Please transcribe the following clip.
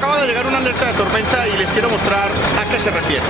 acaba de llegar una alerta de tormenta y les quiero mostrar a qué se refiere.